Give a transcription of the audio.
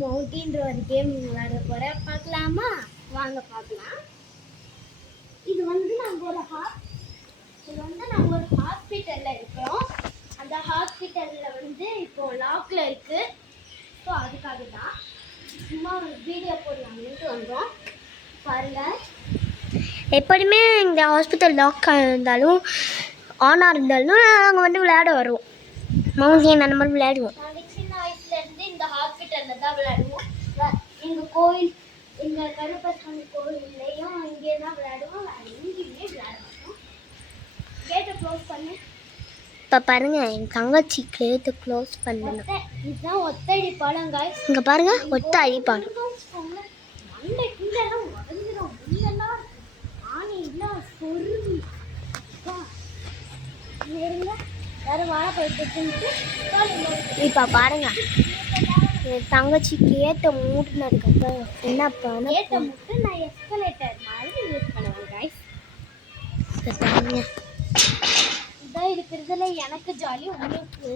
மவுண்டின்ற ஒரு கேம் விளையாட போகிறேன். பார்க்கலாமா? வாங்க பார்க்கலாம். இது வந்து நாங்கள் ஒரு ஹாஸ்பிட்டலில் இருக்கிறோம். அந்த ஹாஸ்பிட்டலில் வந்து இப்போது லாக்கில் இருக்குது. ஸோ அதுக்காக தான் சும்மா வீடியோ போடலாம்னு வந்தோம். பாருங்கள், எப்படியுமே இந்த ஹாஸ்பிட்டல் லாக்காக இருந்தாலும் ஆனாக இருந்தாலும் நாங்கள் வந்து விளையாட வருவோம். மவுண்டியன் அந்த மாதிரி விளையாடுவோம். நாங்கள் சின்ன வயசுலேருந்து இந்த ஹாஸ்பிட்டலில் தான் விளையாடுவோம். எங்கள் கோயில், எங்கள் கருப்பசாமி கோயில்லையும் இங்கே தான் விளையாடுவோம். வேறு எங்கேயுமே விளையாட மாட்டோம். கேட்டை க்ளோஸ் பண்ணு. இப்போ பாருங்கள், என் தங்கச்சி கேட்டை க்ளோஸ் பண்ணணும். இதுதான் ஒத்தடி பாலம் காய்ஸ். இங்கே பாருங்கள், ஒத்தடி பாலம். மண்டை கீழெல்லாம் உடஞ்சிடும். உள்ளெல்லாம் ஆணி இல்லை சொருவி வேறு வாழைப்பழத்துக்கு. இப்போ பாருங்க, என் தங்கச்சி கேட்டை மூட்டினதுக்கப்புறம் என்னப்பா கேட்டை மூட்டு நான் எஸ்கலேட்டர் மாதிரி யூஸ் பண்ணுவேன் கைஸ். இதான் இருக்கிறதுல எனக்கு ஜாலி. உங்களுக்கு